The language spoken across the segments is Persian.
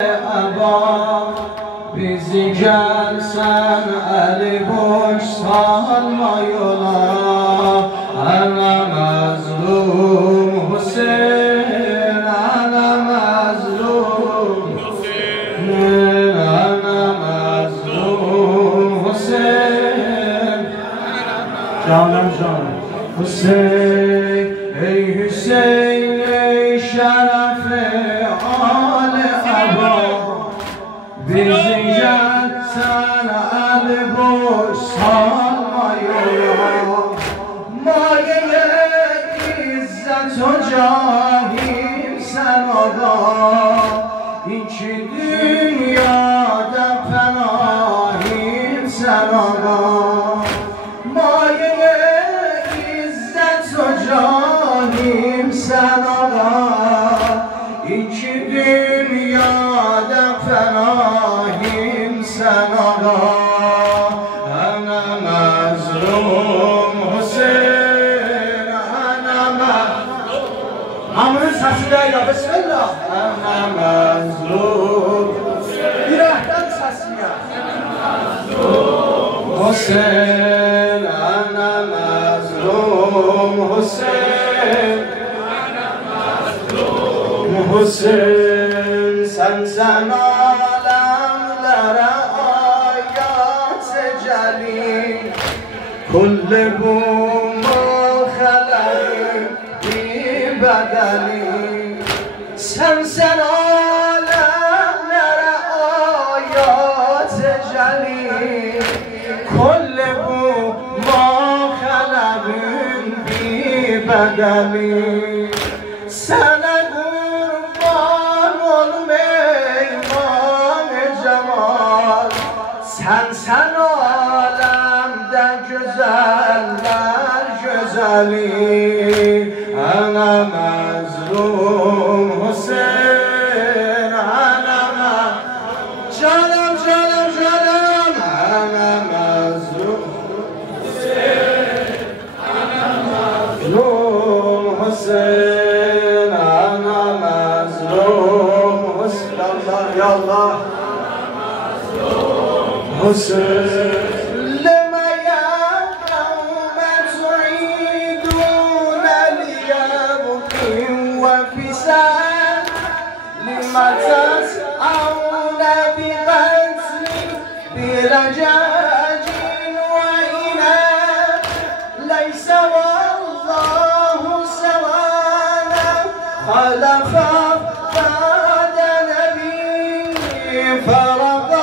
ابا بیزی گرسن علی بوشتان مایولا انا مظلوم حسین انا مظلوم حسین انا مظلوم حسین جانم جانم حسین ای حسین ای شرف آل ابا بیزیت سن البستان مایولا مایه عزت و جاهیم سن آقا این چی دنیا در پناهیم سن آقا مایه عزت و جاهیم سن آقا این چی دنیا در پناهیم سن آقا انا مظلوم حسین انا مظلوم همون سسیده یا بسم الله انا مظلوم بیرهدن سسیده حسین انا مظلوم حسین حسین سن عالم در آیات جلی کل بوم و خلق بی بدلی سن عالم در آیات جلی کل بوم و خلق بی بدلی سن سن عالم در گزل در گزلی انا مظلوم حسین انا جانم جانم جانم انا مظلوم حسین انا مظلوم حسین انا مظلوم حسین الله یا الله لما يا قوم تعيدون ليوم وفساد لما تسعون بقتل برجاج وعناد ليس والله سوانا خلف بعد نبي فرض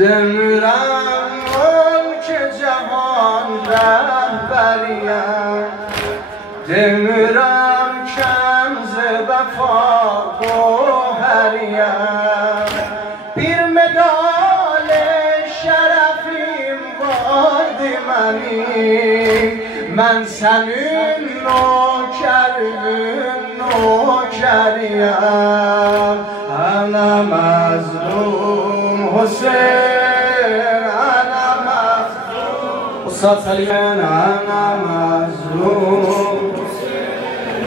دمرم ملک جهان رهبریم دمرم کنز وفا گوهریم بیر مدال شرفیم وارد منی من سنین نوکریم انا مظلوم حسین انا مظلوم استاد سلیم انا مظلوم حسین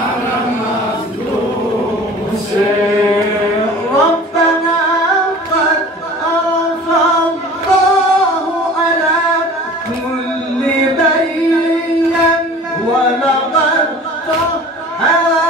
انا مظلوم حسین ربنا قد عرف الله على كل بين ولقد طهر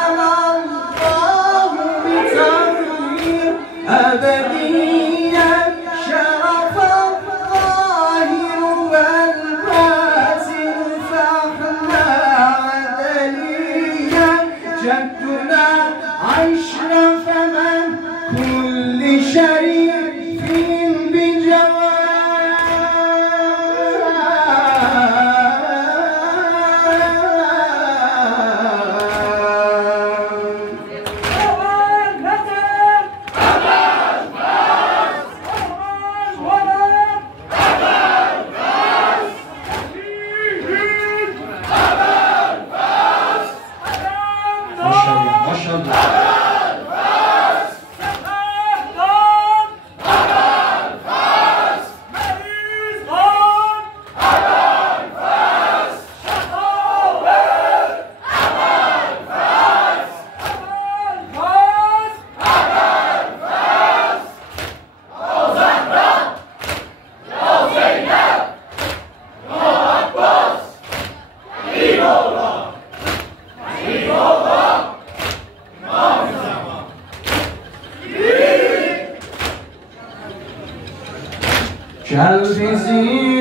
الدنا أشرف من كل شريف بجوار شلبزی